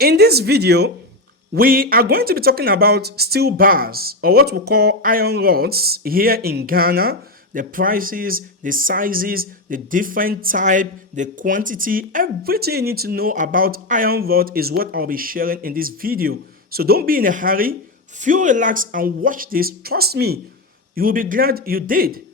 In this video, we are going to be talking about steel bars, or what we call iron rods here in Ghana, the prices, the sizes, the different type, the quantity, everything you need to know about iron rod is what I'll be sharing in this video. So don't be in a hurry, feel relaxed and watch this. Trust me, you will be glad you did.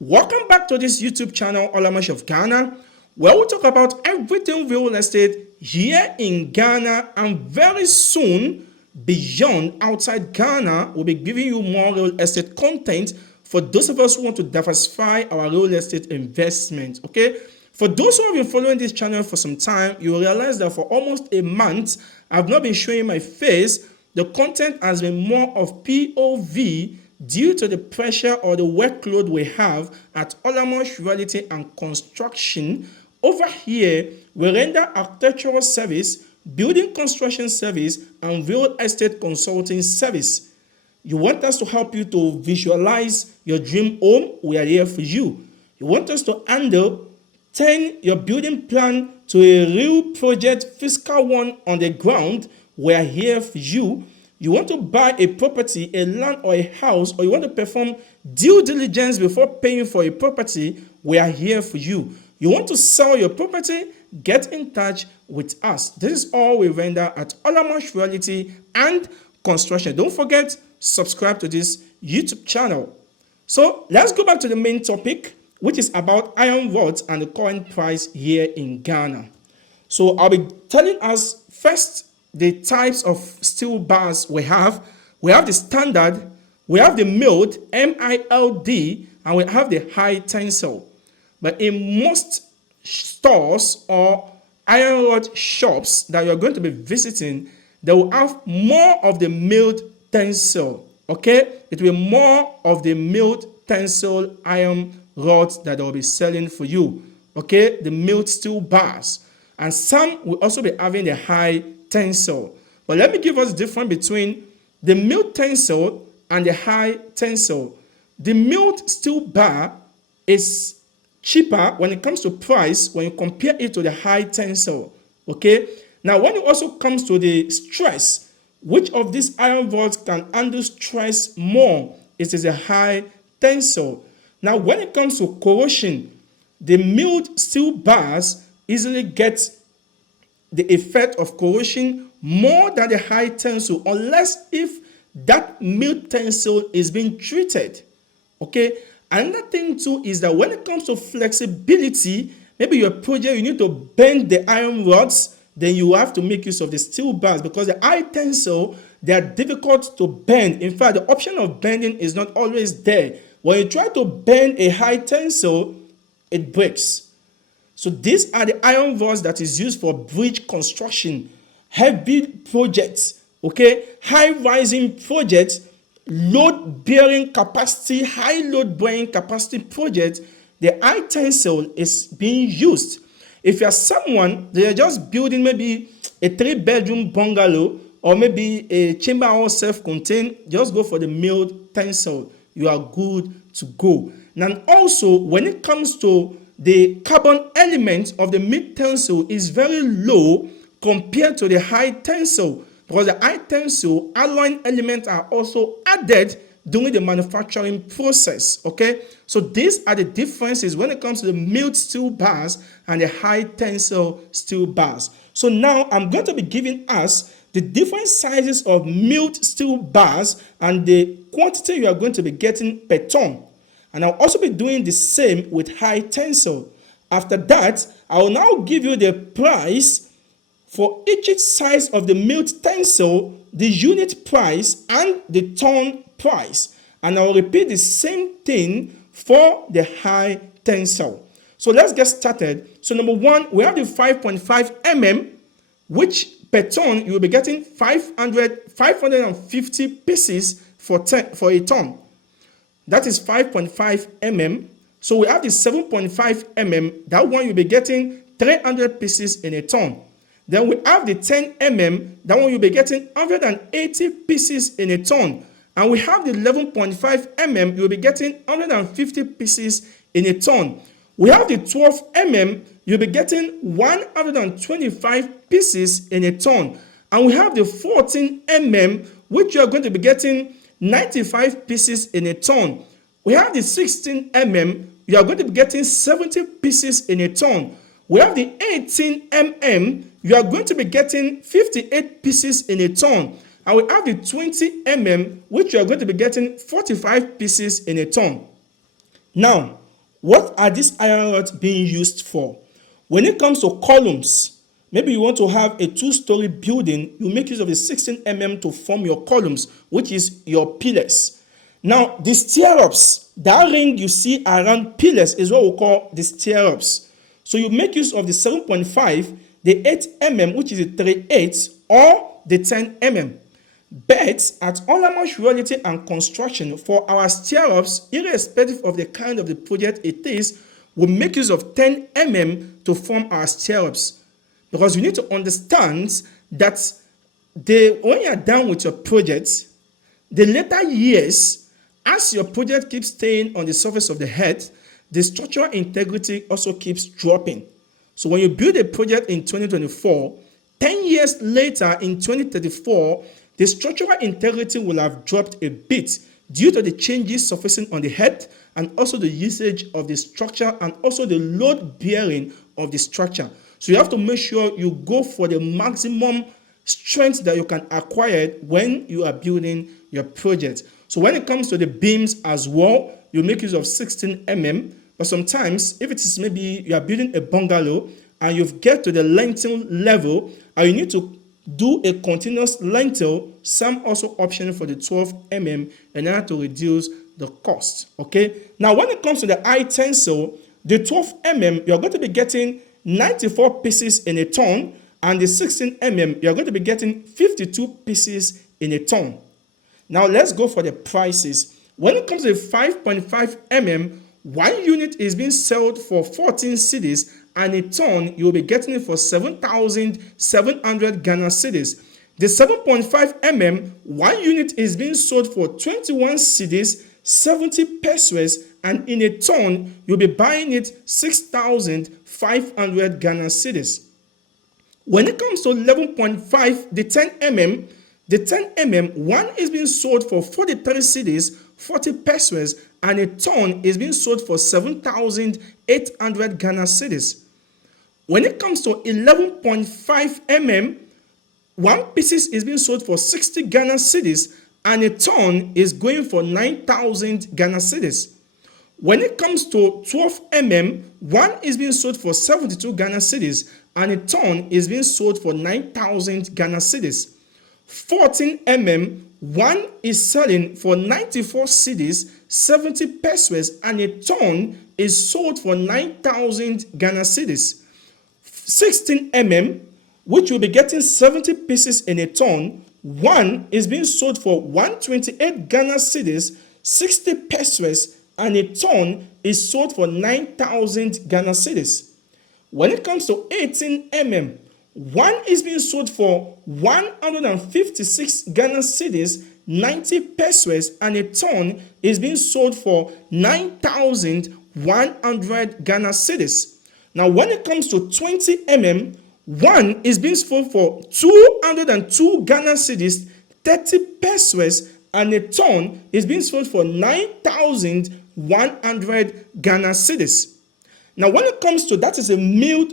Welcome back to this YouTube channel, OLAMOSH of Ghana, where we talk about everything real estate here in Ghana, and very soon beyond outside Ghana, we'll be giving you more real estate content for those of us who want to diversify our real estate investment. Okay, for those who have been following this channel for some time, you will realize that for almost a month I've not been showing my face. The content has been more of POV due to the pressure or the workload we have at OLAMOSH Realty and Construction. Over here, we render architectural service, building construction service, and real estate consulting service. You want us to help you to visualize your dream home? We are here for you. You want us to turn your building plan to a real project, physical one on the ground? We are here for you. You want to buy a property, a land or a house, or you want to perform due diligence before paying for a property? We are here for you. You want to sell your property? Get in touch with us. This is all we render at OLAMOSH Realty and Construction. Don't forget, subscribe to this YouTube channel. So let's go back to the main topic, which is about iron rods and the current price here in Ghana. So I'll be telling us first the types of steel bars we have. We have the standard, we have the milled, M-I-L-D, and we have the high tensile. But in most stores or iron rod shops that you're going to be visiting, they will have more of the milled tensile. Okay, it will be more of the milled tensile iron rods that they'll be selling for you. Okay, the milled steel bars, and some will also be having the high tensile. But let me give us the difference between the milled tensile and the high tensile. The milled steel bar is cheaper when it comes to price when you compare it to the high tensile. Okay, now when it also comes to the stress, which of these iron rods can handle stress more? It is a high tensile. Now when it comes to corrosion, the milled steel bars easily get the effect of corrosion more than the high tensile, unless if that milled tensile is being treated. Okay, another thing too is that when it comes to flexibility, maybe your project you need to bend the iron rods, then you have to make use of the steel bars, because the high tensile, they are difficult to bend. In fact, the option of bending is not always there. When you try to bend a high tensile, it breaks. So these are the iron rods that is used for bridge construction, heavy projects, okay, high-rising projects, load-bearing capacity, high load-bearing capacity projects. The high tensile is being used. If you're someone that you're just building maybe a 3-bedroom bungalow or maybe a chamber house self-contained, just go for the milled tensile. You are good to go. Now also, when it comes to the carbon element of the mid tensile is very low compared to the high tensile, because the high tensile alloying elements are also added during the manufacturing process. Okay, so these are the differences when it comes to the milled steel bars and the high tensile steel bars. So now I'm going to be giving us the different sizes of milled steel bars and the quantity you are going to be getting per ton. And I'll also be doing the same with high tensile. After that, I will now give you the price for each size of the milled tensile, the unit price, and the ton price. And I will repeat the same thing for the high tensile. So let's get started. So number one, we have the 5.5 mm, which per ton you will be getting 550 pieces for a ton. That is 5.5 mm. So we have the 7.5 mm. That one you'll be getting 300 pieces in a ton. Then we have the 10 mm. That one you'll be getting 180 pieces in a ton. And we have the 11.5 mm. You'll be getting 150 pieces in a ton. We have the 12 mm. You'll be getting 125 pieces in a ton. And we have the 14 mm, which you are going to be getting 95 pieces in a ton. We have the 16 mm, you are going to be getting 70 pieces in a ton. We have the 18 mm, you are going to be getting 58 pieces in a ton. And we have the 20 mm, which you are going to be getting 45 pieces in a ton. Now, what are these iron rods being used for? When it comes to columns, maybe you want to have a 2-story building, you make use of the 16 mm to form your columns, which is your pillars. Now, the stirrups, that ring you see around pillars is what we call the stirrups. So you make use of the 7.5, the 8 mm, which is the 3/8, or the 10 mm. But at OLAMOSH Realty and Construction, for our stirrups, irrespective of the kind of the project it is, we make use of 10 mm to form our stirrups. Because you need to understand that when you are done with your project, the later years, as your project keeps staying on the surface of the earth, the structural integrity also keeps dropping. So when you build a project in 2024, 10 years later in 2034, the structural integrity will have dropped a bit due to the changes surfacing on the head and also the usage of the structure and also the load bearing of the structure. So you have to make sure you go for the maximum strength that you can acquire when you are building your project. So when it comes to the beams as well, you make use of 16 mm, but sometimes if it is maybe you are building a bungalow and you've get to the lintel level and you need to do a continuous lintel, some also option for the 12 mm in order to reduce the cost. Okay. Now, when it comes to the high tensile, the 12 mm you're going to be getting 94 pieces in a ton, and the 16 mm you're going to be getting 52 pieces in a ton. Now, let's go for the prices. When it comes to the 5.5 mm, one unit is being sold for 14 cedis, and a ton you'll be getting it for 7,700 Ghana cedis. The 7.5 mm, one unit is being sold for 21 cedis, 70 pesos, and in a ton you'll be buying it 6,500 Ghana cedis. When it comes to 11.5, the 10 mm, one is being sold for 43 cedis, 40 pesos, and a ton is being sold for 7,800 Ghana cedis. When it comes to 11.5 mm, one pieces is being sold for 60 Ghana cedis, and a ton is going for 9,000 Ghana cedis. When it comes to 12 mm, one is being sold for 72 Ghana cedis, and a ton is being sold for 9,000 Ghana cedis. 14 mm, one is selling for 94 cedis, 70 pesos, and a ton is sold for 9,000 Ghana cedis. 16 mm, which will be getting 70 pieces in a ton, one is being sold for 128 Ghana cedis, 60 pesos, and a ton is sold for 9,000 Ghana cedis. When it comes to 18 mm, one is being sold for 156 Ghana cedis, 90 pesos, and a ton is being sold for 9,100 Ghana cedis. Now, when it comes to 20 mm, one is being sold for 202 Ghana cedis, 30 pesos, and a ton is being sold for 9,100 Ghana cedis. Now, when it comes to that is a milled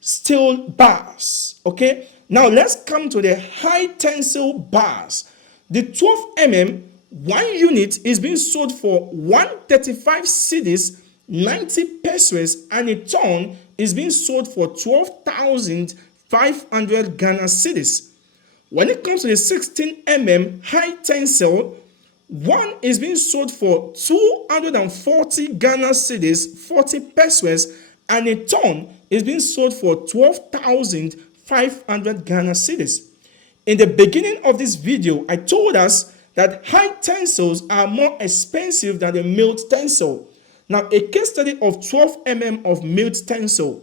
steel bars. Okay. Now, let's come to the high tensile bars. The 12 mm, one unit is being sold for 135 cedis, 90 pesos, and a ton is being sold for 12,500 Ghana cedis. When it comes to the 16 mm high tensile, one is being sold for 240 Ghana cedis, 40 pesos, and a ton is being sold for 12,500 Ghana cedis. In the beginning of this video, I told us that high tensiles are more expensive than the milled tensile. Now, a case study of 12 mm of milled tensile.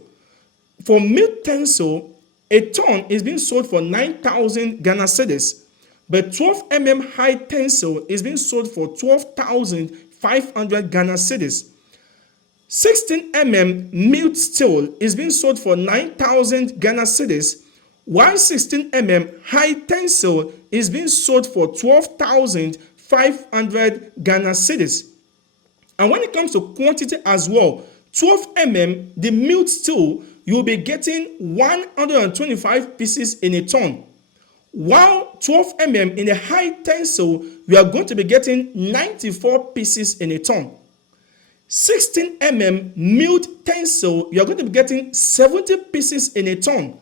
For milled tensile, a ton is being sold for 9,000 Ghana cedis, but 12 mm high tensile is being sold for 12,500 Ghana cedis. 16 mm milled steel is being sold for 9,000 Ghana cedis, while 16 high tensile is being sold for 12,500 Ghana cedis. And when it comes to quantity as well, 12 the milled steel, you'll be getting 125 pieces in a ton. While 12 in the high tensile, you are going to be getting 94 pieces in a ton. 16 milled tensile, you are going to be getting 70 pieces in a ton.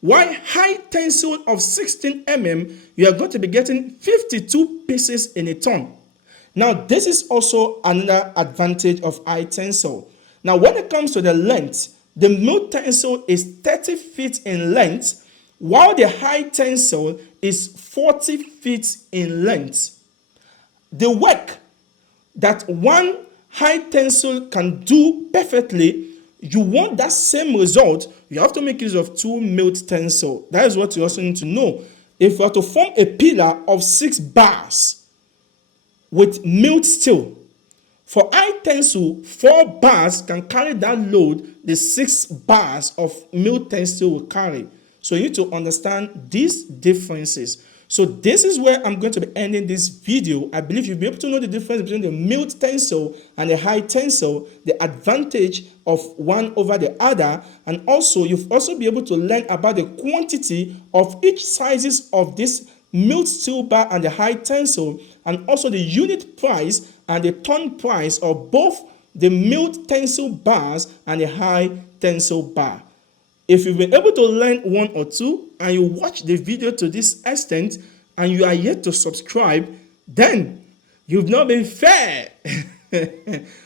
While high tensile of 16 you are going to be getting 52 pieces in a ton. Now, this is also another advantage of high tensile. Now, when it comes to the length, the milled tensile is 30 feet in length, while the high tensile is 40 feet in length. The work that one high tensile can do perfectly, you want that same result, you have to make use of two milled tensile. That is what you also need to know. If you are to form a pillar of 6 bars with milled steel, for high tensile, 4 bars can carry that load the 6 bars of milled tensile will carry. So you need to understand these differences. So this is where I'm going to be ending this video. I believe you'll be able to know the difference between the milled tensile and the high tensile, the advantage of one over the other, and also you've also be able to learn about the quantity of each sizes of this milled steel bar and the high tensile, and also the unit price and the ton price of both the milled tensile bars and the high tensile bar. If you've been able to learn one or two and you watch the video to this extent and you are yet to subscribe, then you've not been fair.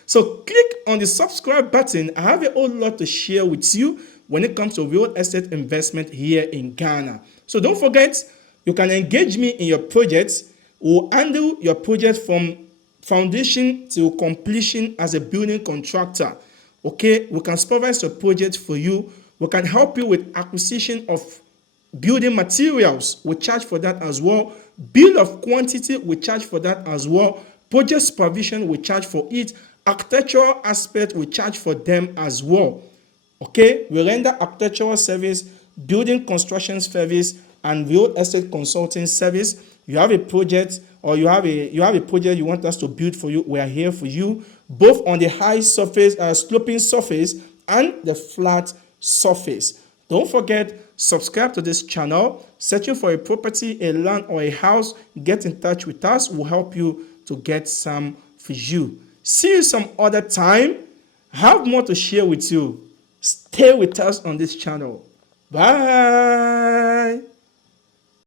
So click on the subscribe button. I have a whole lot to share with you when it comes to real estate investment here in Ghana. So don't forget, you can engage me in your projects. We'll handle your project from foundation to completion as a building contractor. Okay, we can supervise your project for you. We can help you with acquisition of building materials. We charge for that as well. Bill of quantity, we charge for that as well. Project supervision, we charge for it. Architectural aspect, we charge for them as well. Okay, we render architectural service, building construction service, and real estate consulting service. You have a project or you have a project you want us to build for you, we are here for you, both on the high surface, sloping surface, and the flat surface. Don't forget, subscribe to this channel. Searching for a property, a land, or a house, get in touch with us. We'll help you to get some for you. See you some other time. I have more to share with you. Stay with us on this channel. Bye.